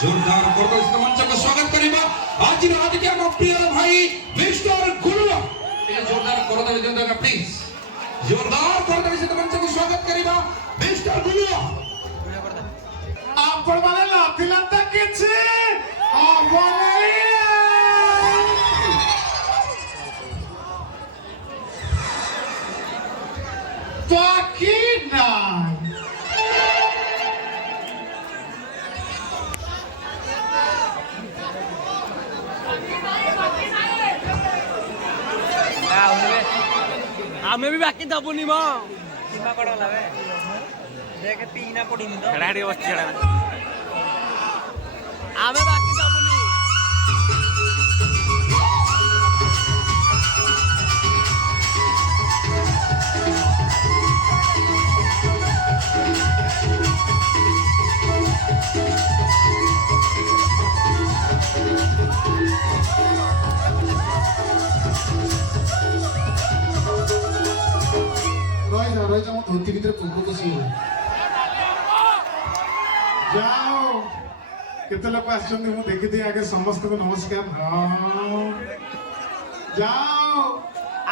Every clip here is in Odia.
जोरदार करदर्शित मंच को स्वागत करिबा आज रात के हम प्रिय भाई मिस्टर गुलुआ ये जोरदार करदर्शित जनता प्लीज जोरदार करदर्शित मंच को स्वागत करिबा मिस्टर गुलुआ आपण माने लाथिलाता किछि आबले बाकी নাই आमे भी बाकी दबुनी म सीमा कड़ा लावे देख पीना पड़ुनी तो खड़ाड़ी बस छड़ा आमे बाकी दबुनी रही जा धोती भीतर पूर्व को सी जाओ केते लोक आछन मु देखि दे आगे समस्त को नमस्कार जाओ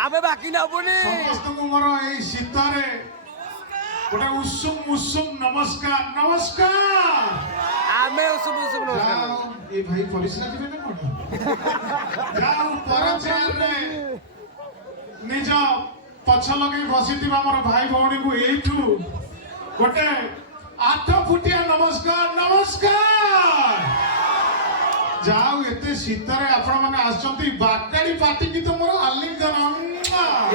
आमे बाकी दबुनी समस्त को मोर एई शीतरे गोटे उषुम उषुम नमस्कार नमस्कार आमे उसुम उसुम जाओ नमस्कार ए भाई परिश्रा दिबे ना कोन जाओ परचार रे निज पछ लगे बसी मोर भाई भौणी को एठू गोटे 8 फुटिया नमस्कार नमस्कार जाओ एते शीतरे आपण माने आछंती बाकाडी पार्टी की तो मोर आलिंगन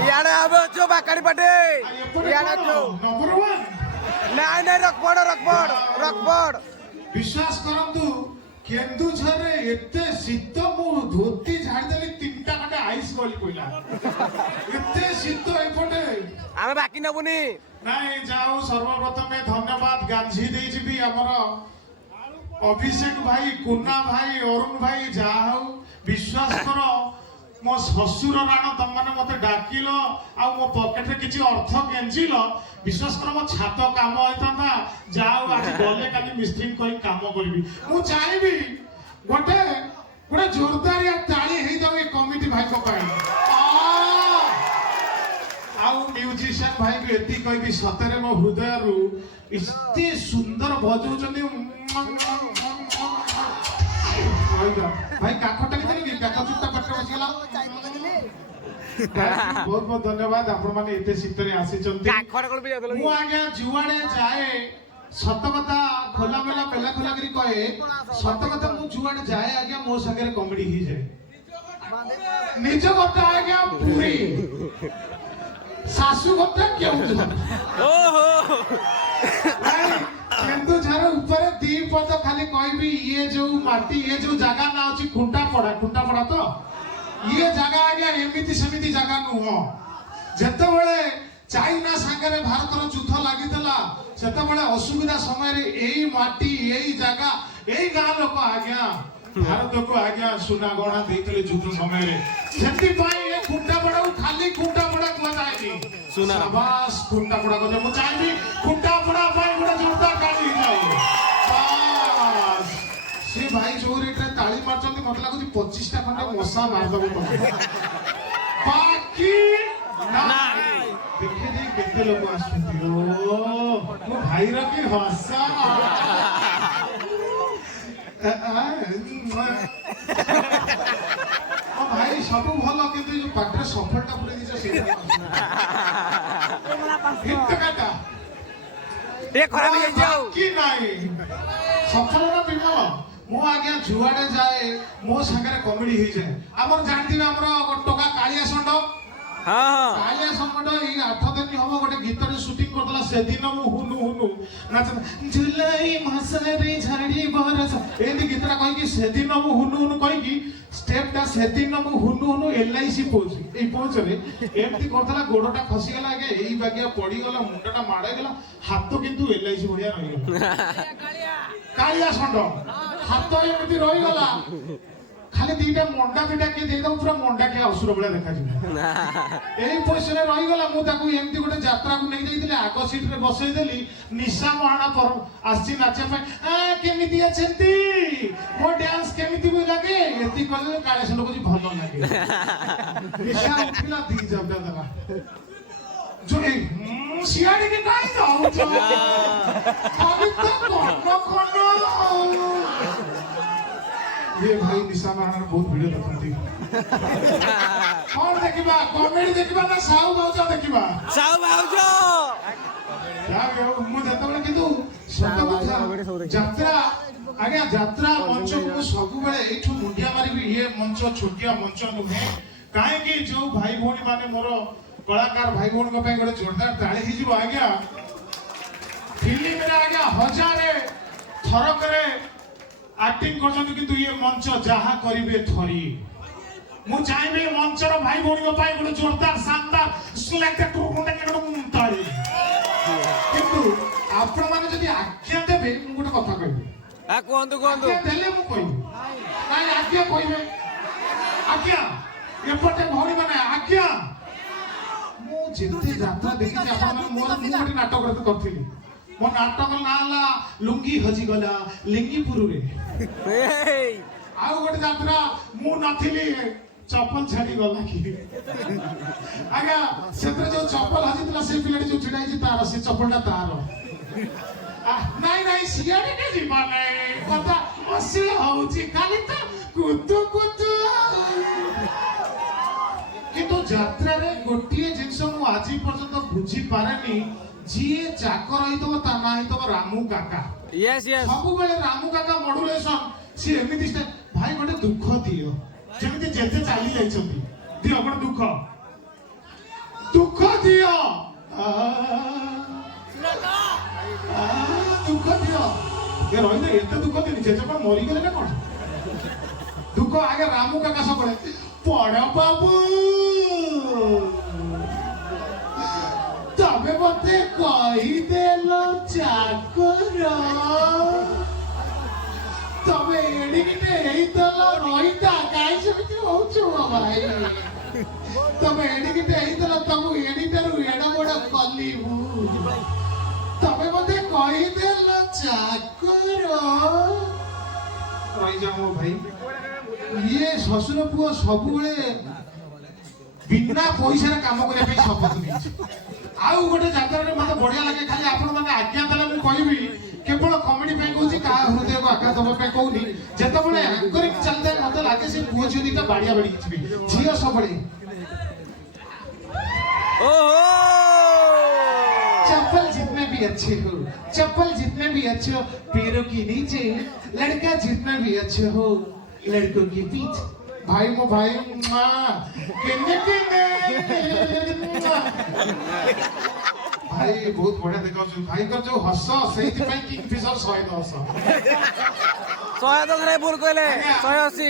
याडे आबे जो बाकाडी पाटे याडे जो नंबर 1 नाइ नाइ रखपड़ विश्वास करंतु केन्दुझर एते शीत मु धोती झाड़ी देली 3टा खंडे आइस गली कोइला एते शीत एपटे आमे बाकी नबुनी नहीं जाओ सर्वप्रथम धन्यवाद गांधी दे जीबी हमर अभिषेक भाई कुन्ना भाई अरुण भाई जाओ विश्वास करो मो ससुर राण तुम मैंने मत डाकिल आ मो पॉकेट रे किछि अर्थ गेंजिल विश्वास करो मो छात काम होता जाओ आज गले काली मिस्त्री कहि काम करबी मु चाहबी गोटे गोटे जोरदार या ताली हे जावे कमिटी भाई को पाई आउ म्यूजिशियन भाई को एती कहबी सतरे मो हृदय रु इते सुंदर बजौचनी भाई काखटा के कि काख चुट्टा पट्टा बस गेला बहुत बहुत धन्यवाद आपण माने एते शीतरे आसी चंती काखड़ कोन भी जातलो मु आगे जुआडे जाए सत कथा खोला मेला पेला खोला करी कहे सत कथा मु जुआडे जाए आगे मो संगे कॉमेडी ही जाए निज कथा आगे पूरी सासू कथा केउ ओहो किंतु झर ऊपर दी पद खाली कहबी ये जो माटी ये जो जगह ना अछि खुंटा पड़ा तो ये जगह आगे एमिति समिति जगह नुह जते बेले चाइना संगे भारत रो युद्ध लागितला सेते बेले असुविधा समय रे एई माटी एई जगह एई गां लोक आज्ञा भारत को आज्ञा सुना गणा देइतले युद्ध समय रे सेति पाई ए खुंटा पड़ा खाली खुंटा पड़ा को जायनी सुना शाबाश खुंटा पड़ा को मु चाहबी खुंटा पड़ा पाई गोटे जोरदार ताली जाओ बस से भाई जो रेट रे ताली मारचंती मत लागुची 25 टा खंडे मसा मार दबो बाकी ना देखे दे केते लोग आछुती ओ मो भाई रो की हसा ओ भाई सब भलो किंतु जो पाटरे सफलता पुरे दिस से हिट काटा ते खराब हो जाऊ कि नाही सफलता बिमल मो आज्ञा जुआडे जाए मो संगे कॉमेडी ही जाए हमर जानथि हमर टोका कालिया संड हां कालिया संड ई 8 दिन हम गोटे गीत रे शूटिंग करतला से दिन मु हुनु नाच जुलाई मासरे झाड़ी बरस एदी गीतरा कहि कि से दिन मु हुनु कहि कि स्टेप टा से दिन मु हुनु एलआईसी पोज ए पोज रे एमती करतला गोडटा खसी गेला आगे एई बागिया पड़ी गला मुंडटा माडा गेला हाथ किंतु एलआईसी भलिया रहि गेला कालिया संड हाथ एमती रहि गला खाली दीटा मंडा पिटा के दे दो पूरा मंडा के असुर बळे देखा जिवो एई पैसा रे रहि गला मु ताकू एमती गोटे यात्रा को नै जाइतिले आगो सीट रे बसै देली निशा महाना पर आसी नाचे पे आ केमिति अछंती ମୋ ଡ୍ୟାନ୍ସ କେମିତି ବି ଲାଗେ ଏତିକି କହିଲେ କାଳେ ସେ ଲୋକ ଭଲ ଲାଗେ ନିଶା ଉଠିଲା ଦି ଜବଟା ଦେଲା ଯୋଇ ସିଆଡିକି କାଇଁ ଯାଉଛ ଖାଲି ତ କନ ये भाई निशा महाराणा बहुत वीडियो देखती कौन देखिबा कॉमेडी देखिबा ना साउ भाउजा देखिबा ସାହୁ ଭାଉଜ ମୁଁ ଯେତେବେଳେ କିନ୍ତୁ ସତ କଥା ଯାତ୍ରା ଆଜ୍ଞା ଯାତ୍ରା ମଞ୍ଚକୁ ସବୁବେଳେ ଏଇଠୁ ମୁଣ୍ଡିଆ ମାରିବି ଇଏ ମଞ୍ଚ ଛୋଟିଆ ମଞ୍ଚ ନୁହେଁ କାହିଁକି ଯୋଉ ଭାଇ ଭଉଣୀ ମାନେ ମୋର କଳାକାର ଭାଇ ଭଉଣୀଙ୍କ ପାଇଁ ଗୋଟେ ଜୋରଦାର ତାଳି ହେଇଯିବ ଆଜ୍ଞା ଫିଲ୍ମରେ ଆଜ୍ଞା ହଜାରେ ଥରକରେ ଆକ୍ଟିଂ କରୁଛନ୍ତି କିନ୍ତୁ ଇଏ ମଞ୍ଚ ଯାହା କରିବେ ଥରି ମୁଁ ଚାହିଁବି ମଞ୍ଚର ଭାଇ ଭଉଣୀଙ୍କ ପାଇଁ ଗୋଟେ ଜୋରଦାର ଶାନଦାର ତାଳି କିନ୍ତୁ ଆପଣ ମାନେ ଯଦି ଆଜ୍ଞା ଦେବେ ମୁଁ ଗୋଟେ କଥା କହିବି କୁହନ୍ତୁ କୁହନ୍ତୁ ଆଜ୍ଞା ଦେଲେ ମୁଁ କହିବି ନାଇଁ ଆଜ୍ଞା କହିବେ ଆଜ୍ଞା ଏପଟେ ଭଉଣୀ ମାନେ ଆଜ୍ଞା ମୁଁ ଯେତେ ଯାତ୍ରା ଦେଖିଛି ଆପଣ ମାନେ ମୋର ମୁଁ ଗୋଟେ ନାଟକ କରିଥିଲି ମୋ ନାଟକ ନାଁ ହେଲା ଲୁଙ୍ଗି ହଜିଗଲା ଲିଙ୍ଗିପୁରରେ ଆଉ ଗୋଟେ ଯାତ୍ରା ମୁଁ ନଥିଲି ଚପଲ ଛାଡି ଗଲା କି ଆଜ୍ଞା ସେଥିରେ ଯୋଉ ଚପଲ ହଜିଥିଲା ସେ ପିଲାଟି ଯୋଉ ଛିଡା ହେଇଛି ତାର ସେ ଚପଲଟା ତାର ନାଇଁ ନାଇଁ ସିଆଡେ କେ ଯିବା ନାଇଁ କଥା ଅଶ୍ଳୀଳ ହଉଛି ଖାଲି ତ କୁତୁ କୁତୁ କିନ୍ତୁ ଯାତ୍ରାରେ ଗୋଟିଏ ଜିନିଷ ମୁଁ ଆଜି ପର୍ଯ୍ୟନ୍ତ ବୁଝିପାରେନି ଯିଏ ଚାକର ହେଇଥିବ ତା ନାଁ ହେଇଥିବ ରାମୁ କାକା ସବୁବେଳେ ରାମୁ କାକା ମଡୁଲେସନ ସିଏ ଏମିତି ଭାଇ ଗୋଟେ ଦୁଃଖ ଦିଅ ଯେମିତି ଯେତେ ଚାଲି ଯାଇଛନ୍ତି ଦିଅ ଗୋଟେ ଦୁଃଖ ଦିଅ ଦୁଃଖ ଦିଅ ଏ ରହିଲେ ଏତେ ଦୁଃଖ ଦିନି ଜେଜେ କଣ ମରିଗଲେ ନା କଣ ଦୁଃଖ ଆଗେ ରାମୁ କାକା ସବୁବେଳେ ପଡ ବାବୁ ତମେ ମତେ କହିଦେଲ ଚାକର ତମେ ଏଡ଼ିକିଟେ ହେଇଦେଲ ରହିତା କାହିଁ ସେମିତି ହଉଛୁ ଭାଇ ତମେ ଏଡ଼ିକିଟେ ହେଇଦେଲ ତମକୁ ଏଡ଼ିଟାରୁ ଏଡ ବଡ କଲିବୁ ତମେ ମତେ କହିଦେଲ ଚାକର ରହିଯାଅ ମୋ ଭାଇ ଇଏ ଶ୍ୱଶୁର ପୁଅ ସବୁବେଳେ ବିନା ପଇସାରେ କାମ କରିବା ପାଇଁ ଶପଥ ନେଇଛି ଆଉ ଗୋଟେ ଯାତ୍ରାରେ ମତେ ବଢିଆ ଲାଗେ ଖାଲି ଆପଣ ମାନେ ଆଜ୍ଞା ଦେଲେ ମୁଁ କହିବି କେବଳ କମେଡି ପାଇଁ କହୁଛି କାହା ହୃଦୟକୁ ଆଘାତ ଦେବା ପାଇଁ କହୁନି ଯେତେବେଳେ ଆଙ୍କରିଂ ଚାଲିଥାଏ ମତେ ଲାଗେ ସେ ପୁଅ ଝିଅ ଦିଟା ବାଡିଆ ବାଡି ଯିବେ ଝିଅ ସବୁବେଳେ चप्पल जितने भी अच्छे हो चप्पल जितने भी अच्छे हो पैरों के नीचे लड़का जितना भी अच्छे हो लड़कों के पीछे भाई मो भाई भाई बहुत बढ़िया देखा भाई का जो हस से किंगफिशर 110 110 भूल कहले 180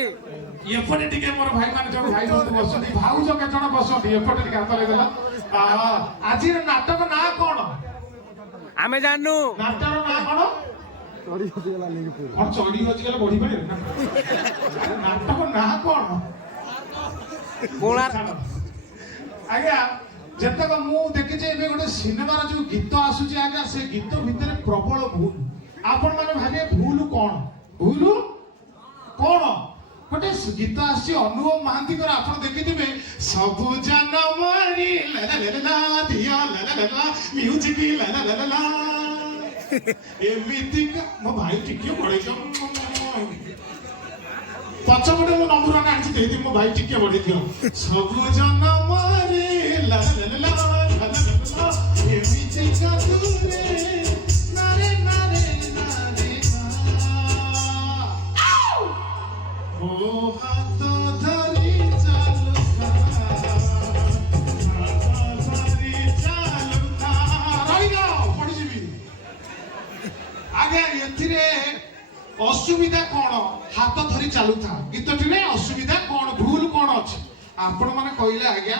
एपटे टिके मोर भाई माने जो भाई बंधु बसती भाउज के जण बसती एपटे टिके हाथ लेला आज नाटक ना कोन आमे जाननु नाटक ना कोन चोरी होजिगला लिंगपुर और चोरी होजिगला बढी पड़े नाटक ना कोन कोणा आज्ञा जेतक मु देखिचे एबे गोटे सिनेमा जो गीत आसुची आज्ञा से गीत भितर प्रबल भूल आपण माने भाबे भूल कोन गोटे गीत आसी अनुभव महांती कर आपण देखिथिबे सबु जनमरी ला ला ला दिया ला ला ला म्यूजिक ला ला ला ला एमिति का मो भाई टिकियो बढै छ पछपटे मो नंबर आने आछि देदी मो भाई टिकियो बढै दियो सबु जनमरी ला ला ला ला एमिति का दूरे नारे नारे नारे ओ हाथ धरी चालुता रहिगा पड़ी जीवी आगे एथिरे असुविधा कोन हाथ धरी चालुता गीतटी रे असुविधा कोन भूल कोन अछि आपण माने कहिला आज्ञा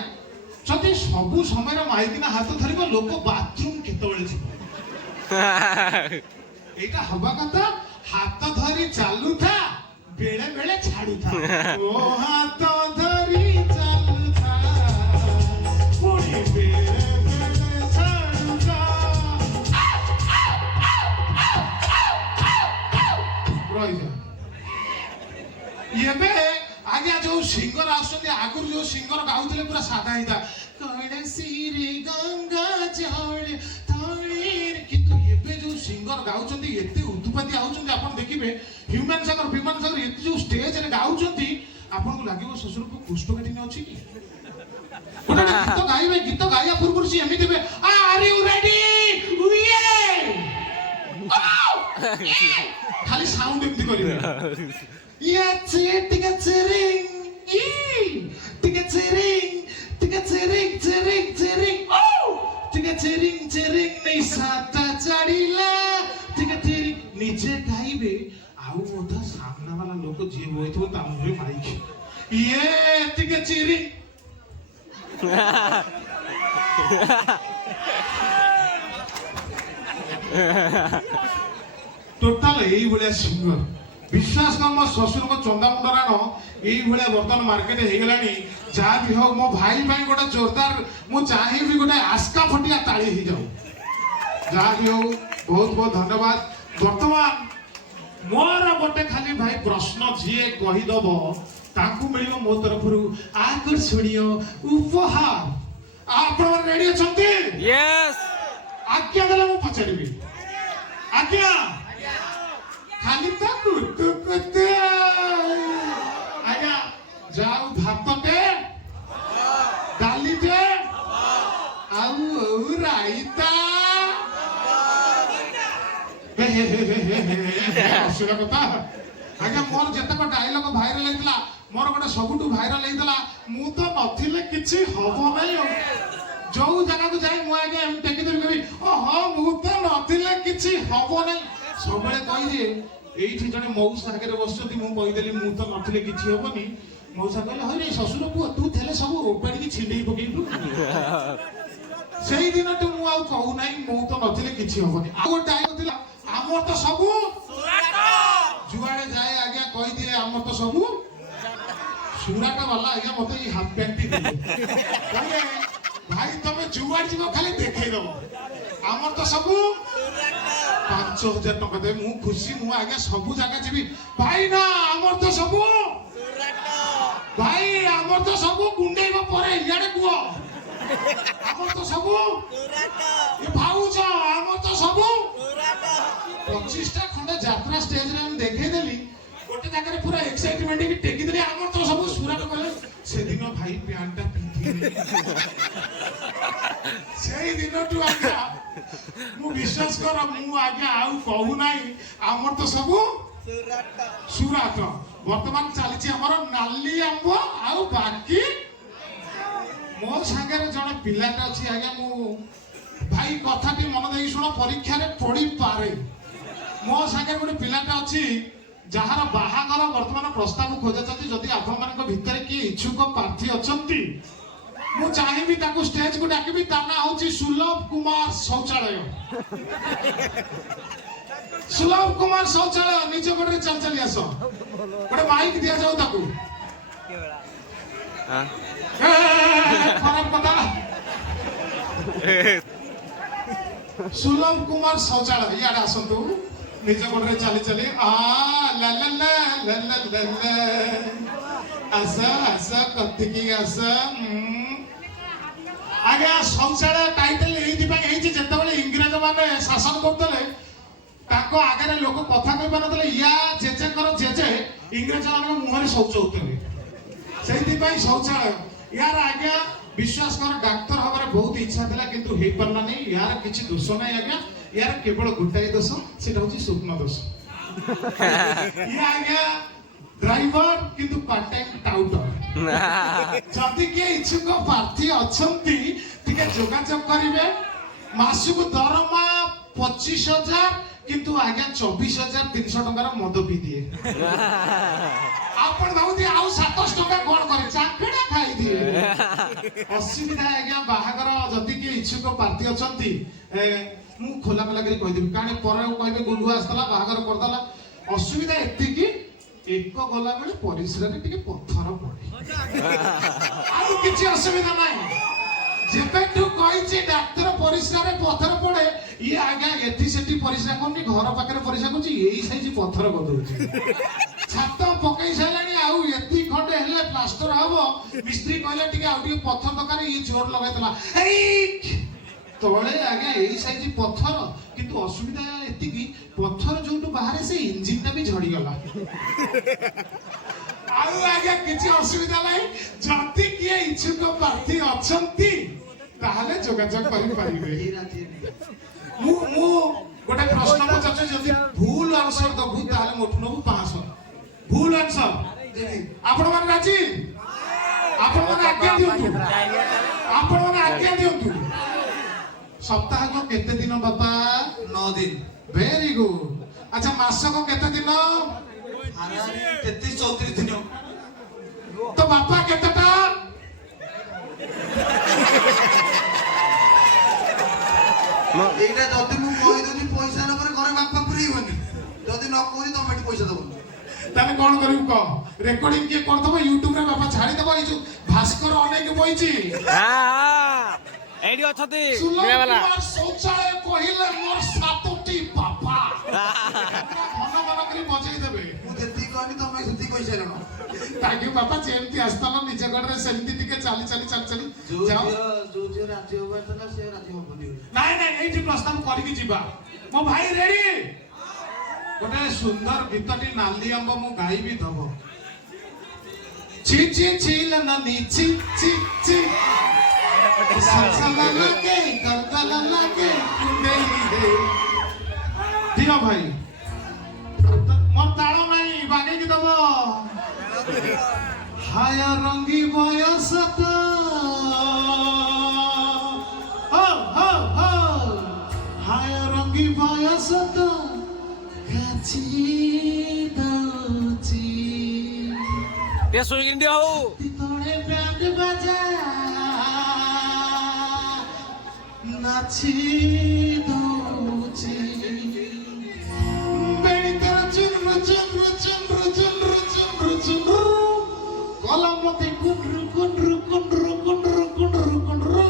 जदि सबु समय माइकिना हाथ धरिबो लोक बाथरूम केतबेले छी एटा हबा कथा हाथ धरी चालुता बेले बेले छाड़ुथा ओ हाथ धरी चालुथा पुणी बेले बेले छाड़ुथा रही जा ଏବେ ଆଜ୍ଞା ଯୋଉ ସିଙ୍ଗର ଆସୁଛନ୍ତି ଆଗରୁ ଯୋଉ ସିଙ୍ଗର ଗାଉଥିଲେ ପୁରା ସାଧା ହେଇଥା କୈଳାସୀରେ ଗଙ୍ଗା ଜଳେ ତଳେ, କିନ୍ତୁ ଏବେ ଯୋଉ ସିଙ୍ଗର ଗାଉଛନ୍ତି ଏତେ ଉତ୍ପାତି ଆଉଛନ୍ତି ଆପଣ ଦେଖିବେ ହ୍ୟୁମାନ ସାଗର ବିମାନ ସାଗର ଏତେ ଯୋଉ ଷ୍ଟେଜରେ ଗାଉଛନ୍ତି ଆପଣଙ୍କୁ ଲାଗିବ ଶ୍ୱଶୁରକୁ କୋଷ୍ଠକାଠିନ୍ୟ ଅଛି କି? ଗୋଟେ ଗୀତ ଗାଇବେ, ଗୀତ ଗାଇବା ପୂର୍ବରୁ ସେ ଏମିତି ହେବେ ଆର୍ ୟୁ ରେଡି ଖାଲି ସାଉଣ୍ଡ ଏମିତି କରିବେ ଟିକେ ଚେରିଂ ଟିକେ ଚେରିଂ ଟିକେ ଚେରିଂ ଚେରିଂ ଚେରିଂ ଟିକେ ଚେରିଂ ଚେରିଂ ନିଶାଟା ଚଢିଲା ଟିକେ ଚେରିଂ ନିଜେ ଗାଇବେ ଆଉ ଅଧା ସାମ୍ନା ବାଲା ଲୋକ ଯିଏ ବଇଥିବ ତା ମୁହଁରେ ମାଇକି ଟିକେ ଚେରିଂ ଟୋଟାଲ ଏଇଭଳିଆ ସିଙ୍ଗର ବିଶ୍ୱାସ କର ମୋ ଶ୍ୱଶୁରଙ୍କ ଚନ୍ଦା ମୁଣ୍ଡରାଣ ଏଇଭଳିଆ ବର୍ତ୍ତମାନ ମାର୍କେଟ ହେଇଗଲାଣି। ଯାହା ବି ହଉ ମୋ ଭାଇ ପାଇଁ ଗୋଟେ ଜୋରଦାର ମୁଁ ଚାହିଁବି ଗୋଟେ ଆସ୍କା ଫଟିଆ ତାଳି ହେଇଯାଉ। ଯାହା ବି ହଉ ବହୁତ ବହୁତ ଧନ୍ୟବାଦ। ବର୍ତ୍ତମାନ ମୋର ଗୋଟେ ଖାଲି ଭାଇ ପ୍ରଶ୍ନ ଯିଏ କହିଦବ ତାଙ୍କୁ ମିଳିବ ମୋ ତରଫରୁ ଆକର୍ଷଣୀୟ ଉପହାର। ଆପଣମାନେ ରେଡି ଅଛନ୍ତି? ଆଜ୍ଞା ଦେଲେ ମୁଁ ପଚାରିବି। ଆଜ୍ଞା ଖାଲି ତ କୁତୁ ଆଜ୍ଞା ଯାଉ ଭାତଟେ ଡାଲିଟେ ଆଉ ରାଇତା ଅସୁବିଧା କଥା। ଆଜ୍ଞା ମୋର ଯେତେକ ଡାଇଲଗ ଭାଇରାଲ ହେଇଥିଲା ମୋର ଗୋଟେ ସବୁଠୁ ଭାଇରାଲ ହେଇଥିଲା ମୁଁ ତ ନଥିଲେ କିଛି ହବ ନାହିଁ। ଯୋଉ ଜାଗାକୁ ଯାଇ ମୁଁ ଆଜ୍ଞା ଏମିତି ଟେକିଦେବି କହିବି ଓହୋ ମୁଁ ତ ନଥିଲେ କିଛି ହବ ନାହିଁ। ସବୁବେଳେ କହିଦିଏ ଏଇଠି ଜଣେ ମଉସା ଆଗରେ ବସିଛନ୍ତି ମୁଁ କହିଦେଲି ମୁଁ ତ ନଥିଲେ କିଛି ହବନି। ମଉସା କହିଲେ ହଇ ଶ୍ୱଶୁର ପୁଅ ତୁ ଥିଲେ ସବୁ ଓପାଡ଼ିକି ଛିଣ୍ଡେଇ ପକେଇଲୁ। ସେଇ ଦିନଠୁ ମୁଁ ଆଉ କହୁନାହିଁ ମୁଁ ତ ନଥିଲେ କିଛି ହବନି। ଆଉ ଗୋଟେ ଡାଇଲଗ ଥିଲା ଆମର ତ ସବୁ ଯୁଆଡେ ଯାଏ ଆଜ୍ଞା କହିଦିଏ ଆମର ତ ସବୁ ସୁରାଟ ବାଲା ଆଜ୍ଞା ମତେ ଏଇ ହାଫ ପ୍ୟାଣ୍ଟ ଦେଲେ ଭାଇ ତମେ ଯୁଆଡେ ଯିବ ଖାଲି ଦେଖେଇଦବ ଆମର ତ ସବୁ 5,000 ଟଙ୍କା ଦେବେ ମୁଁ ଖୁସି। ମୁଁ ଆଜ୍ଞା ସବୁ ଜାଗା ଯିବି ଭାଇ ନା ଆମର ତ ସବୁ ଭାଇ ଆମର ତ ସବୁ କୁଣ୍ଡେଇବ ପରେ ଇଆଡେ କୁହ ଆମର ତ ସବୁ ଭାଉଜ ଆମର ତ ସବୁ 25ଟା ଖଣ୍ଡେ ଯାତ୍ରା ଷ୍ଟେଜରେ ଆମେ ଦେଖେଇଦେଲି ଗୋଟେ ଜାଗାରେ ପୁରା ଏକ୍ସାଇଟମେଣ୍ଟ ହେଇକି ଟେକିଦେଲି ଆମର ତ ସବୁ ସୁରାଟ କଲେ। ସେଦିନ ଭାଇ ପ୍ୟାଣ୍ଟଟା ପିନ୍ଧିଲି ସେଇ ଦିନଠୁ ଆଜ୍ଞା ମୁଁ ବିଶ୍ୱାସ କର ମୁଁ ଆଜ୍ଞା ଆଉ କହୁନାହିଁ ଆମର ତ ସବୁ ସୁରାଟ। ବର୍ତ୍ତମାନ ଚାଲିଛି ଆମର ନାଲି ଆମ୍ବ ଆଉ ବାକି ମୋ ସାଙ୍ଗରେ ଜଣେ ପିଲାଟା ଅଛି ଆଜ୍ଞା ମୁଁ ଭାଇ କଥାଟି ମନ ଦେଇକି ଶୁଣ ପରୀକ୍ଷାରେ ପଡିପାରେ। ମୋ ସାଙ୍ଗରେ ଗୋଟେ ପିଲାଟା ଅଛି ଯାହାର ବାହାଘର ବର୍ତ୍ତମାନ ପ୍ରସ୍ତାବ ଖୋଜୁଛନ୍ତି। ଯଦି ଆପଣମାନଙ୍କ ଭିତରେ କିଏ ଇଚ୍ଛୁକ ପ୍ରାର୍ଥୀ ଅଛନ୍ତି ମୁଁ ଚାହିଁବି ତାକୁ ଷ୍ଟେଜକୁ ଡାକିବି। ତା ନାଁ ହଉଛି ସୁଲଭ କୁମାର ଶୌଚାଳୟ। ସୁଲଭ କୁମାର ଶୌଚାଳୟ ନିଜ ଗୋଡରେ ଚାଲି ଚାଲି ଆସ ଗୋଟେ ମାଇକ ଦିଆଯାଉ ତାକୁ। ଖରାପ କଥା ସୁଲଭ କୁମାର ଶୌଚାଳୟ ଇଆଡେ ଆସନ୍ତୁ ନିଜ ଗୋଡରେ ଚାଲି ଚାଲି ଆସ ଆସ କତିକି ଆସ। ଆଜ୍ଞା ଶୌଚାଳୟ ଟାଇଟଲ ଏଇଥିପାଇଁ ହେଇଛି ଯେତେବେଳେ ଇଂରେଜ ମାନେ ଶାସନ କରୁଥିଲେ ତାଙ୍କ ଆଗରେ ଲୋକ କଥା କହିପାରୁନଥିଲେ ୟା ଜେଜେଙ୍କର ଜେଜେ ଇଂରେଜ ମାନଙ୍କ ମୁହଁରେ ଶୌଚ ହଉଥିଲେ ସେଇଥିପାଇଁ ଶୌଚାଳୟ। ୟାର ଆଜ୍ଞା ବିଶ୍ୱାସ କର ଡାକ୍ତର ହବାର ବହୁତ ଇଚ୍ଛା ଥିଲା କିନ୍ତୁ ହେଇପାରିଲାନି। ୟାର କିଛି ଦୋଷ ନାହିଁ ଆଜ୍ଞା ୟାର କେବଳ ଗୋଟାଏ ଦୋଷ ସେଟା ହଉଛି ସ୍ୱପ୍ନ ଦୋଷ। ଇଏ ଆଜ୍ଞା ଡ୍ରାଇଭର କିନ୍ତୁ ପାର୍ଟ ଟାଇମ ଟାଉଟର। ଯଦି କିଏ ଇଚ୍ଛୁକ ପ୍ରାର୍ଥୀ ଅଛନ୍ତି ଟିକେ ଯୋଗାଯୋଗ କରିବେ। ମାସକୁ ଦରମା 25,000 କିନ୍ତୁ ଆଜ୍ଞା 24,300 ଟଙ୍କାର ମଦ ପିଇ ଦିଏ। ଆପଣ ଭାବୁଥିବେ ଆଉ 700 ଟଙ୍କା କଣ କରେ ଚାକଡ଼ା ଖାଇଦିଏ। ଅସୁବିଧା ଆଜ୍ଞା ବାହାଘର ଯଦି କିଏ ଇଚ୍ଛୁକ ପ୍ରାର୍ଥୀ ଅଛନ୍ତି ମୁଁ ଖୋଲାମେଲା କରି କହିଦେବି କାରଣ ପରେ କହିବେ ଗୁଲୁ ଆସିଥିଲା ବାହାଘର କରିଦେଲା। ଅସୁବିଧା ଏତିକି ଏକ ଗଲା ବେଳେ ପରିସ୍ରାରେ ଟିକେ ପଥର ପଡେ ଆଉ କିଛି ଅସୁବିଧା ନାହିଁ। ଯେବେଠୁ କହିଛି ଡାକ୍ତର ପରିସ୍ରାରେ ପଥର ପଡେ ଇଏ ଆଜ୍ଞା ଏଠି ସେଠି ପରିସ୍ରା କରୁନି ଘର ପାଖରେ ପରିସ୍ରା କରୁଛି ଏଇ ସାଇଜ ପଥର କରିଦଉଛି। ଛାତ ପକେଇ ସାରିଲାଣି ଆଉ ପ୍ଲାଷ୍ଟର ହବ ମିସ୍ତ୍ରୀ କହିଲା ଟିକେ ଆଉ ଟିକେ ପଥର ଦରକାର ଇ ଜୋର ଲଗାଇଥିଲା ତଳେ ଆଜ୍ଞା ଏଇ ସାଇଜ ପଥର କିନ୍ତୁ ଅସୁବିଧା ଏତିକି ପଥର ଯୋଉଠୁ ବାହାରେ ସେ ଇଞ୍ଜିନ ଟା ବି ଝଡିଗଲା ଆଉ ଆଜ୍ଞା କିଛି ଅସୁବିଧା ନାହିଁ ଯଦି କିଏ ଇଚ୍ଛୁକ ପ୍ରାର୍ଥୀ ଅଛନ୍ତି ତାହେଲେ ଯୋଗାଯୋଗ କରିପାରିବେ ମୁଁ ଗୋଟେ ପ୍ରଶ୍ନ ପଚାରୁଛି ଯଦି ଭୁଲ ଆନ୍ସର ଦବୁ ତାହେଲେ ମୋଠୁ ନବୁ 500 ଭୁଲ ଆନ୍ସର ଆପଣ ମାନେ ରାଜି ଆପଣ ମାନେ ଆଜ୍ଞା ଦିଅନ୍ତୁ ଆପଣ ମାନେ ଆଜ୍ଞା ଦିଅନ୍ତୁ ସପ୍ତାହକ କେତେ ଦିନ ବାପା 9 दिन ଭେରି ଗୁଡ ଆଚ୍ଛା ମାସକ କେତେ ଦିନ 33 34 दिन ତ ବାପା କେତେଟା এইটা যদি মু কই দউছি পয়সা না করে ঘরে বাপা পুরেইবনি যদি ন করি তবে এটি পয়সা দেবনি তাহলে কোন করিব কম রেকর্ডিং কিଏ করদব यूट्यूब রে বাপা ছাড়ি দেব এই যে ভাস্কর অনেক বইছি ଏଇଠି ଅଛନ୍ତି ସୁଲଭ ଶୌଚାଳୟ କହିଲେ ମୋର 7ଟି ବାପା ମନ ମନ କରି ବଜେଇ ଦେବେ মু যেতি কইনি তবে সেতি কই সাইলনো ତାକି ବାପା ଯେମିତି ଆସିଥାଲ ନିଜ ଗୋଡରେ ସେମିତି ଟିକେ ଚାଲି ଚାଲି ଚାଲି ଚାଲି ଯାଅ जो ରାଜି ହବାର ଥିଲା ସେ ରାଜି ହବନି ନାଇଁ ନାଇଁ ଏଇଠି ପ୍ରସ୍ତାବ କରିକି ଯିବା ମୋ ଭାଇ ରେଡି ଗୋଟେ ସୁନ୍ଦର ଗୀତଟି ନାଲି ଆମ୍ବ ମୁଁ ଗାଇବି ଦବ ଛି ଛି ଛି ଲନି ଛି ଛି ଛି ସସଲା ଲାଗେ ଗଲଗଲା ଲାଗେ କୁଣ୍ଡେଇ ହେ ଦିଅ ଭାଇ ମୋର ତାଳ ନାହିଁ ବାଗେଇକି ଦବ হায় রঙ্গি বয়স তো হায় রঙ্গি বয়স তো গাছি দৌচি ଟିକେ ଶୋଇକିନି ଟିକେ ହଉ তଳେ ব্যান্ড বাজা নাচি দৌচি বেড়ি তোর চুন্দ্র চুন্দ্র চুন্দ্র চুন্দ্র চুন্দ্র চুন্দ্র কলমতে কুন্ড্রু কুন্ড্রু কুন্ড্রু কুন্ড্রু কুন্ড্রু কুন্ড্রু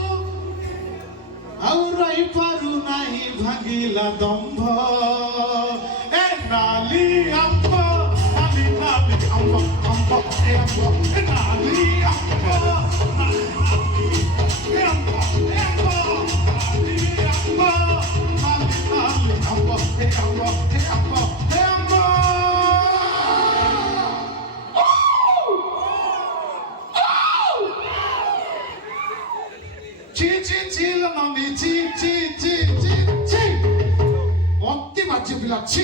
ଆଉ ରହିପାରୁ ନାହିଁ ଭାଙ୍ଗିଲା ଦମ୍ଭ ଏ ନାଲି ଆମ୍ବ ନାଲି ନାଲି ଆମ୍ବ ଆମ୍ବ ଏ ଆମ୍ବ ଏ ନାଲି ଆମ୍ବ ନାଲି ନାଲି ଏ ଆମ୍ବ ଏ ଆମ୍ବ ନାଲି ଆମ୍ବ ନାଲି ନାଲି ଆମ୍ବ ଏ ଆମ୍ବ ଏ ଆମ୍ବ ଏ ଆମ୍ବ ছি ছি ছি লনি ছি ছি ছি ছি ছি অতি বাজে পিলা ছি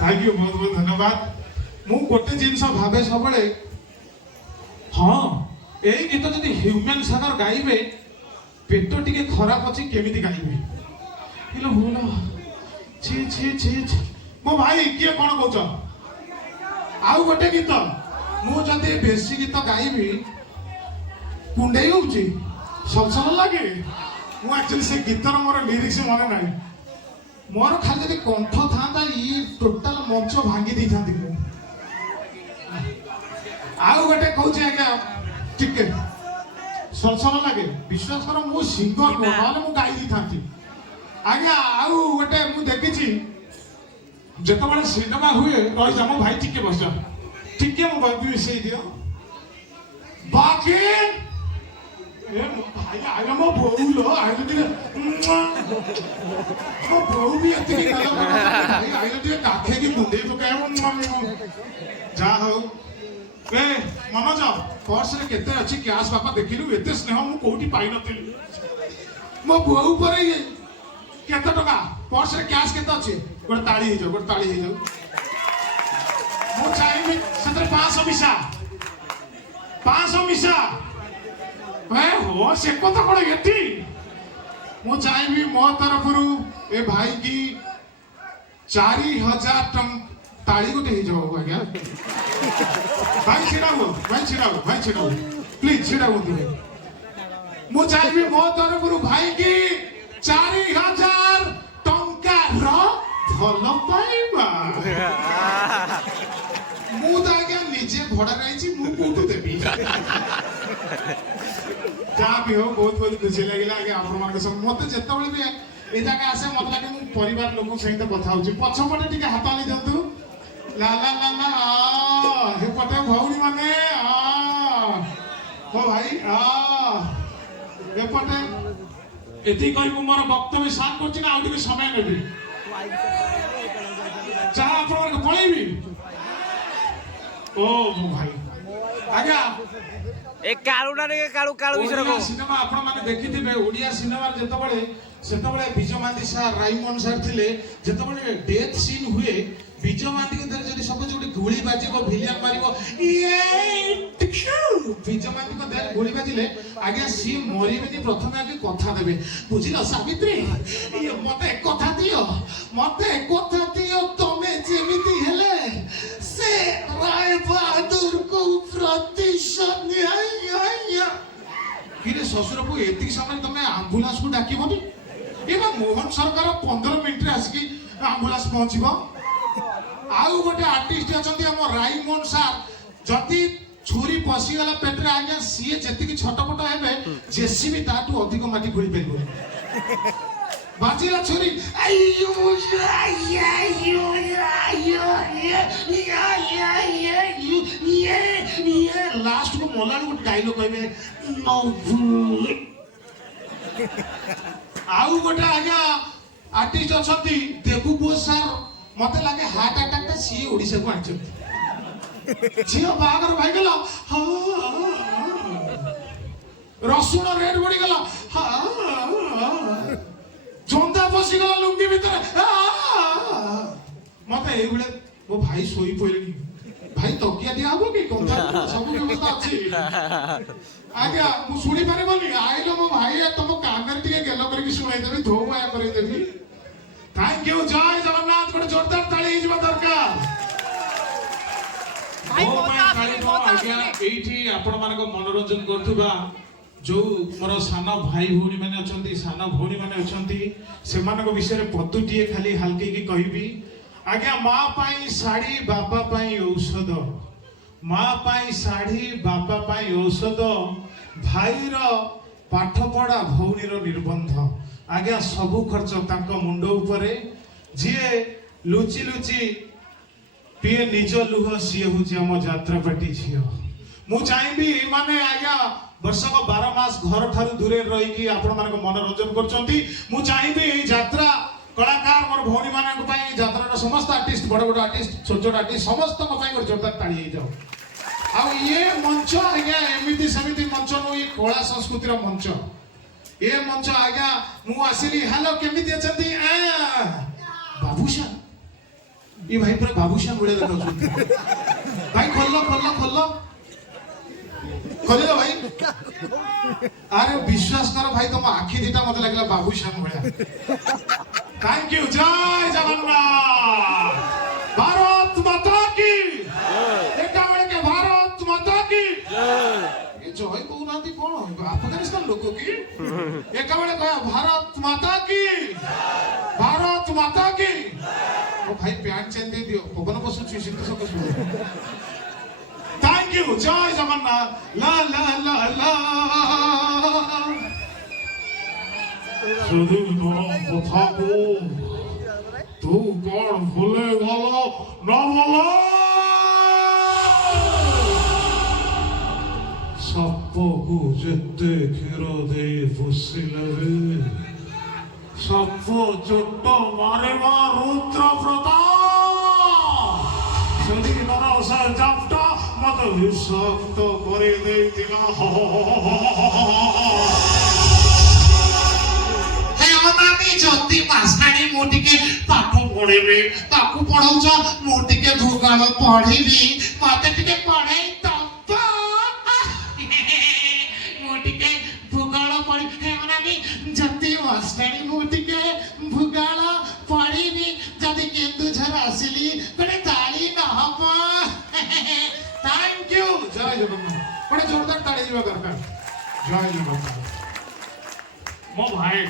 থ্যাংক ইউ বহুত বহুত ধন্যবাদ ମୁଁ ଗୋଟେ ଜିନିଷ ଭାବେ ସବୁବେଳେ ହଁ ଏଇ ଗୀତ ଯଦି ହ୍ୟୁମାନ ସାଗର ଗାଇବେ ପେଟ ଟିକେ ଖରାପ ଅଛି କେମିତି ଗାଇବେ ହେଲେ ଭଲ ଛି ଛି ଛି ଛି ମୋ ଭାଇ କିଏ କ'ଣ କହୁଛ ଆଉ ଗୋଟେ ଗୀତ ମୁଁ ଯଦି ବେଶୀ ଗୀତ ଗାଇବି କୁଣ୍ଡେଇ ହଉଛି ସଲସଲ ଲାଗେ ମୁଁ ଆକ୍ଚୁଆଲି ସେ ଗୀତର ମୋର ଲିରିକ୍ସ ମନେ ନାହିଁ ମୋର ଖାଲି ଯଦି କଣ୍ଠ ଥାନ୍ତା ଇ ଟୋଟାଲ ମଞ୍ଚ ଭାଙ୍ଗି ଦେଇଥାନ୍ତି ମୁଁ ଆଉ ଗୋଟେ କହୁଛି ଆଜ୍ଞା ଟିକେ ସଲସଲ ଲାଗେ ବିଶ୍ୱାସ କର ମୁଁ ସିଙ୍ଗର ନୁହଁ ନହେଲେ ମୁଁ ଗାଇ ଦେଇଥାନ୍ତି ଆଜ୍ଞା ଆଉ ଗୋଟେ ମୁଁ ଦେଖିଛି ଯେତେବେଳେ ସିନେମା ହୁଏ ରହିଯା ମୋ ଭାଇ ଟିକେ ବସିଯା ଟିକେ ମୋ ଭାଇ ମିଶେଇ ଦିଅ ବାକି ଏ ମୋ ଭାଇ ଆଇଲା ମୋ ବୋଉ ଲୋ ଆଇଲା ଟିକେ ମୋ ବୋଉ ବି ଏତିକି ଗାଲ ଭାଇ ଆଇଲା ଟିକେ କାଖେଇକି କୁଣ୍ଡେଇ ପକାଇବ ଯାହା ହଉ ଏ ମନୋଜ ପର୍ସରେ କେତେ ଅଛି କ୍ୟାସ୍ ବାପା ଦେଖିଲୁ ଏତେ ସ୍ନେହ ମୁଁ କୋଉଠି ପାଇନଥିଲି ମୋ ବୋଉ ପରେ ଇଏ କେତେ ଟଙ୍କା ପର୍ସରେ କ୍ୟାସ୍ କେତେ ଅଛି ଗୋଟେ ତାଳି ହେଇଯାଉ ମୁଁ ଚାହିଁବି ସେଥିରେ 500 ମିଶା 500 ମିଶା हो से कत कौन ये मु चाहिए मो तरफ ए भाई की 4000 टंका ताली गोटे ही जाओ आज्ञा भाई छिड़ा हो प्लीज छिड़ा हो मु चाहिए मो तरफ भाई की 4000 टंका रो भल पाइबा मु तो आज्ञा निजे भड़ा रही मु कोठु देबी जहाँ भी हो बहुत बहुत खुशी लगे आगे आप मत जो भी ए जगह आसे मत लगे मु परिवार लोक सहित कथा होची पछपटे टिके हाथ आनी दिंतु ला ला ला ला हे पटे ଭଉଣୀ ମାନେ ଓ ଭାଇ ଏପଟେ ଏତିକି କହି ମୁଁ ମୋର ବକ୍ତବ୍ୟ ସାର କରୁଛି ନା ଆଉ ଟିକେ ସମୟ ନେବି ଯାହା ଆପଣଙ୍କ ପଳେଇବି ଓ ମୋ ଭାଇ ଆଜ୍ଞା ଏ କାଳୁଟା ଟିକେ କାଳୁ ବିଷୟରେ କହ। ସିନେମା ଆପଣ ମାନେ ଦେଖିଥିବେ ଓଡିଆ ସିନେମାରେ ସେତେବେଳେ ବିଜୟ ମହାନ୍ତି ସାର୍ ରାଇମୋହନ ସାର୍ ଥିଲେ ଯେତେବେଳେ ଡେଥ୍ ସିନ୍ ହୁଏ ବିଜୟ ମହାନ୍ତିଙ୍କ ଦେହରେ ଯଦି ସବୁ ଯୋଉଠି ଗୁଳି ବାଜିବ ଭିଲିଆନ ମାରିବ ବିଜୟ ମହାନ୍ତିଙ୍କ ଦେହରେ ଗୁଳି ବାଜିଲେ ଆଜ୍ଞା ସିଏ ମରିବେନି ପ୍ରଥମେ ଆଗେ କଥା ଦେବେ ବୁଝିଲ ସାବିତ୍ରୀ ମତେ କଥା ଦିଅ ତମେ ଯେମିତି ହେଲେ ସେ ରାୟ ବାହାଦୁରକୁ କିରେ ଶ୍ୱଶୁରକୁ ଏତିକି ସମୟ ତମେ ଆମ୍ବୁଲାନ୍ସକୁ ଡାକିବନି ଏବେ ମୋହନ ସରକାର 15 ମିନିଟରେ ଆସିକି ଆମ୍ବୁଲାନ୍ସ ପହଞ୍ଚିବ ଆଉ ଗୋଟେ ଆର୍ଟିଷ୍ଟ ଅଛନ୍ତି ଆମ ରାଇମୋହନ ସାର୍ ଯଦି ଛୁରୀ ପଶିଗଲା ପେଟରେ ଆଜ୍ଞା ସିଏ ଯେତିକି ଛଟପଟ ହେବେ ଜେସିବି ତାଠୁ ଅଧିକ ମାଟି ଖୋଳି ପାରିବ ବାଜିଲା ଛୁରୀ ଲାଷ୍ଟକୁ ମଲାଣି ଗୋଟେ ଡାଇଲଗ କହିବେ ଆଉ ଗୋଟେ ଆଜ୍ଞା ଆର୍ଟିଷ୍ଟ ଅଛନ୍ତି ଦେବୁ ବୋଷ ସାର୍ ମତେ ଲାଗେ ହାର୍ଟ ଆଟାକ୍ ଟା ସିଏ ଓଡିଶାକୁ ଆଣିଛନ୍ତି ଝିଅ ବାହାଘର ଭାଇଗଲା ରସୁଣ ରେଟ୍ ବଢିଗଲା ଜନ୍ଦା ପଶିଗଲା ଲୁଙ୍ଗି ଭିତରେ ମତେ ଏଇଭଳିଆ ମୋ ଭାଇ ଶୋଇ ପଇଲେଣି ଭାଇ ତକିଆ ଦିଆ ହବ କି ସବୁ ବ୍ୟବସ୍ଥା ଅଛି ଆଜ୍ଞା ମୁଁ ଶୁଣି ପାରିବନି ଆଇଲ ମୋ ଭାଇ ତମ କାନରେ ଟିକେ ଗେଲ କରିକି ଶୁଣେଇଦେବି ଧୋଉଆ କରେଇଦେବି ଥ୍ୟାଙ୍କ ୟୁ ଜୟ ଜଗନ୍ନାଥ ଗୋଟେ ଜୋରଦାର ତାଳି ହେଇଯିବା ଦରକାର ଆଜ୍ଞା ଏଇଠି ଆପଣ ମାନଙ୍କ ମନୋରଞ୍ଜନ କରୁଥିବା ଯୋଉ ମୋର ସାନ ଭାଇ ଭଉଣୀ ମାନେ ଅଛନ୍ତି ସାନ ଭଉଣୀ ମାନେ ଅଛନ୍ତି ସେମାନଙ୍କ ବିଷୟରେ ପଦୁଟିଏ ଖାଲି ହାଲକେଇକି କହିବି ଆଜ୍ଞା ମା ପାଇଁ ଶାଢୀ ବାପା ପାଇଁ ଔଷଧ ମା ପାଇଁ ଶାଢୀ ବାପା ପାଇଁ ଔଷଧ ଭାଇର ପାଠ ପଢା ଭଉଣୀର ନିର୍ବନ୍ଧ ଆଜ୍ଞା ସବୁ ଖର୍ଚ୍ଚ ତାଙ୍କ ମୁଣ୍ଡ ଉପରେ ଯିଏ ଲୁଚି ଲୁଚି ପିଏ ନିଜ ଲୁହ ସିଏ ହଉଛି ଆମ ଯାତ୍ରାପାଟି ଝିଅ ମୁଁ ଚାହିଁବି ମାନେ ଆଜ୍ଞା ବର୍ଷକ 12 ମାସ ଘର ଠାରୁ ଦୂରରେ ରହିକି ଆପଣ ମାନଙ୍କ ମନୋରଞ୍ଜନ କରୁଛନ୍ତି ମୁଁ ଚାହିଁବି ଏଇ ଯାତ୍ରା କଳାକାର ମୋର ଭଉଣୀ ମାନଙ୍କ ପାଇଁ ଯାତ୍ରାର ସମସ୍ତ ଆର୍ଟିଷ୍ଟ ବଡ ବଡ ଆର୍ଟିଷ୍ଟ ଛୋଟ ଛୋଟ ଆର୍ଟିଷ୍ଟ ସମସ୍ତଙ୍କ ପାଇଁ ଗୋଟେ ଜୋରଦାର ତାଳି ହେଇଯାଉ ଆଉ ଇଏ ମଞ୍ଚ ଆଜ୍ଞା ଏମିତି ସେମିତି ମଞ୍ଚ ନୁହେଁ କଳା ସଂସ୍କୃତିର ମଞ୍ଚ ଏ ମଞ୍ଚ ଆଜ୍ଞା ମୁଁ ଆସିଲି ହ୍ୟାଲୋ କେମିତି ଅଛନ୍ତି ବାବୁଶାନ ଏ ଭାଇ ପୁରା ବାବୁଶାନ ଭଳିଆ ଦେଖାଉଛନ୍ତି ଭାଇ ଖୋଲ ଖୋଲିଲ ଭାଇ ଆରେ ବିଶ୍ୱାସ କର ଭାଇ ତମ ଆଖି ଦିଟା ମତେ ଲାଗିଲା ବାବୁଶାନ ଭଳିଆ थैंक यू जय जगन्नाथ भारत माता की एक के भारत माता की ये जय कहूनाती कौन अफगानिस्तान लोक की एक कहा भारत माता की ओ भाई पैंट चेंज दे दियो पवन बसु शीत सब थैंक यू जय जगन्नाथ ला ला ला ला সেদিন কথা তু কর ভুলে ভালো না বলো সাপକୁ ଯେତେ କ୍ଷୀର ଦେଇ ପୋଷିଲେ ସାପ ଚୋଟ ମାରିବା ରୁଦ୍ର ପ୍ରତାପ ସେଦିନର ସେ ଜାପଟା ମତେ ବିଷାକ୍ତ କରିଦେଇଥିଲା जल्दी मास्टारी मु टिके पाठ पढ़ेबे ताकू पढ़ौछ मु टिके भूगोल पढ़ेबी मते टिके पढ़ाई तब मु टिके भूगोल पढ़ी हे ओनानी जल्दी मास्टारी मु टिके भूगोल पढ़ेबी जदी केन्दुझर आसिली बड़े ताली न हबो थैंक यू जय जगन्नाथ बड़े जोरदार ताली दिबा दरकार जय जगन्नाथ मो भाई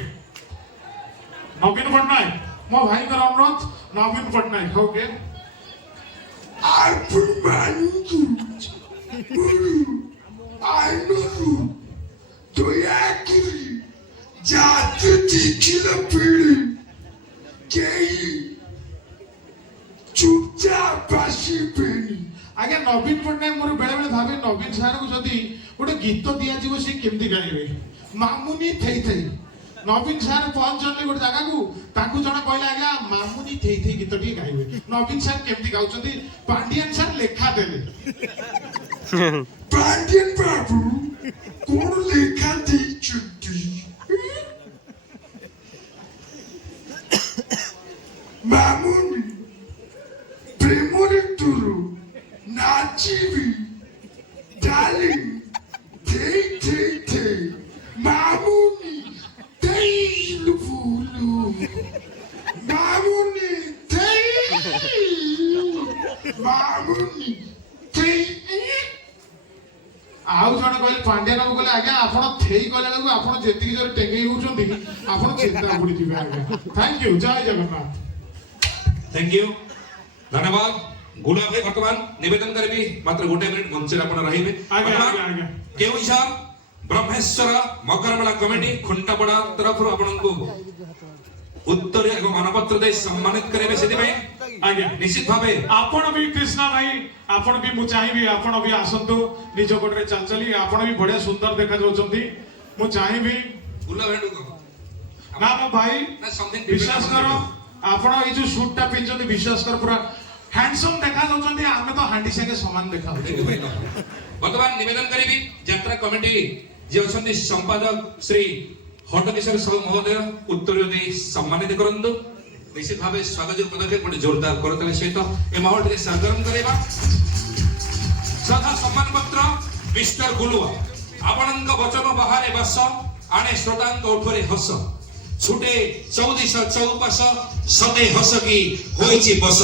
नवीन पटनायक मो भाई का अनुरोध नवीन पटनायक ओके I know तो याकरी जाते दिखिला पीड़ी केही चुपचाप बसी पेनी ଆଜ୍ଞା ନବୀନ ପଟ୍ଟନାୟକ ମୋର ବେଳେ ବେଳେ ଭାବେ ନବୀନ ସାର୍ଙ୍କୁ ଯଦି ଗୋଟେ ଗୀତ ଦିଆଯିବ ସେ କେମିତି ଗାଇବେ ମାମୁନି ଥେଇ ଥେଇ ନବୀନ ସାର୍ ପହଞ୍ଚନ୍ତି ଗୋଟେ ଜାଗାକୁ ତାଙ୍କୁ ଜଣେ କହିଲେ ଆଜ୍ଞା ମାମୁନି ଥେଇ ଥେଇ ଗୀତ ଟିକେ ଗାଇବେ ନବୀନ ସାର୍ କେମିତି ଗାଉଛନ୍ତି ପାଣ୍ଡିଆନ ସାର୍ ଲେଖା ଦେଲେ पांड्यन बाबू कौन लेखा दी चुट्टी मामुनी प्रेमरे तुरु नाचीवी डार्लिंग थे थे थे मामुनी तेल फूलू मामुनी मामुनी ଆଉ ଜଣେ କହିଲେ ପାଣ୍ଡିଆନ ବାବୁ କହିଲେ ଆଜ୍ଞା ଆପଣ ଥେଇ କହିଲା ବେଳକୁ ଆପଣ ଯେତିକି ଜୋରେ ଟେଙ୍ଗେଇ ହଉଛନ୍ତି ଆପଣ ଚିନ୍ତା ପଡିଯିବେ ଆଜ୍ଞା ଥ୍ୟାଙ୍କ ୟୁ ଜୟ ଜଗନ୍ନାଥ थैंक यू धन्यवाद गुलाब भाई वर्तमान निवेदन करेंगे मात्र गोटे मिनिट मंचर आपण रहिबे आज्ञा, आज्ञा, आज्ञा। केउझर ब्रह्मेश्वर मकरमेला कमिटी खुंटापड़ा तरफ आपनको उत्तर एवं मानपत्र दे सम्मानित करेंगे से आज्ञा निश्चित भावे ଆପଣ ବି କୃଷ୍ଣା ଭାଇ ଆପଣ ବି ମୁଁ ଚାହିଁବି ଆପଣ ବି ଆସନ୍ତୁ ନିଜ ଗୋଡ଼ରେ ଚାଲି ଆପଣ ବି ବଢିଆ ସୁନ୍ଦର ଦେଖାଯାଉଛନ୍ତି ମୁଁ ଚାହିଁବି गुलाब भाई को ନା ମୋ ଭାଇ ନା something ବିଶ୍ୱାସ କର ଆପଣ ଏଇ ଯୋଉ ସୁଟଟା ପିନ୍ଧିଛନ୍ତି ବିଶ୍ୱାସ କର ପୁରା ହ୍ୟାଣ୍ଡସମ୍ ଦେଖାଯାଉଛନ୍ତି ଆମେ ତ ହାଣ୍ଡି ସାଙ୍ଗେ ସମାନ ଦେଖାଯାଉଛୁ वर्तमान निवेदन करेंगे यात्रा कमिटी जे अछंती संपादक श्री हटकिशोर साहू महोदय उत्तर दे सम्मानित करंदु निश्चित भावे स्वागत पदक्षेप गोटे जोरदार करतले सहित ए माहौल टिके सरगरम करेबा श्रद्धा सम्मान पत्र मिस्टर गुलुआ आपणଙ୍କ वचन बाहरे बस आने श्रोताଙ୍କ उठरे हस छुटे 1400 चौपास सते हस की होइछि बस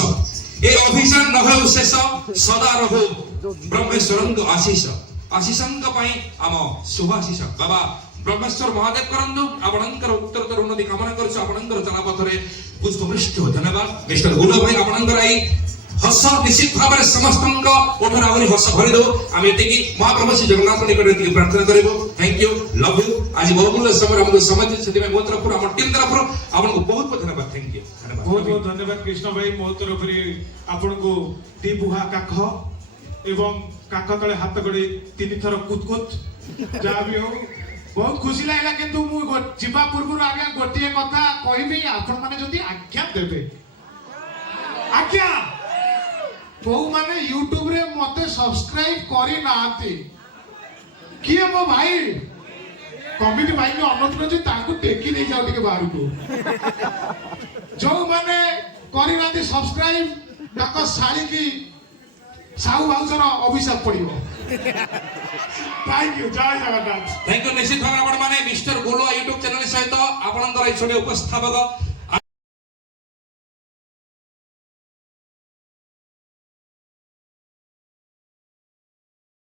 ए अभियान न हो शेष सदा रहु ब्रह्मेश्वरଙ୍କ आशीष आशीषଙ୍କ ପାଇଁ ଆମ शुभाशीष बाबा ब्रह्मेश्वर महादेव करंदु आपणଙ୍କର उत्तरोत्तर उन्नति कामना करछु आपणଙ୍କର चलापथरे पुष्पवृष्टि हो धन्यवाद मिस्टर गुलो भाई आपणଙ୍କର आई हस निश्चित भाବରେ ସମସ୍ତଙ୍କ ओठर आवरी हस भरि दो हम एतिकी महाप्रभु श्री जगन्नाथ निकटरे एतिकी प्रार्थना करबो थैंक यू लव यू आज बहुमूल्य समय हमको समझ सेति में मोर तरफ हम टीम तरफ आपनको बहुत बहुत धन्यवाद थैंक यू धन्यवाद बहुत बहुत धन्यवाद कृष्ण भाई मो तरफ आपनको दिबुहा काख एवं काख तले हाथ गड़ी 3 थर कुतकुत जा भी हो बहुत खुशी लागला किंतु मु जीवा पूर्व आगे गोटे कथा कहबी आपण माने जदी आज्ञा देबे आज्ञा बहु माने YouTube रे मते सब्सक्राइब करी नाती किए मो भाई कमिटी भाई के अनुरोध करछि ताकू टेकी नै जाओ टिके बाहर को जो माने करी नाती सब्सक्राइब ताको साली की साहू भाउजर अभिशाप पड़िबो थैंक यू जय जगन्नाथ थैंक यू निश्चित भाव आपण माने मिस्टर गोलुआ YouTube चैनल सहित आपणଙ୍କର এই छोटे उपस्थापक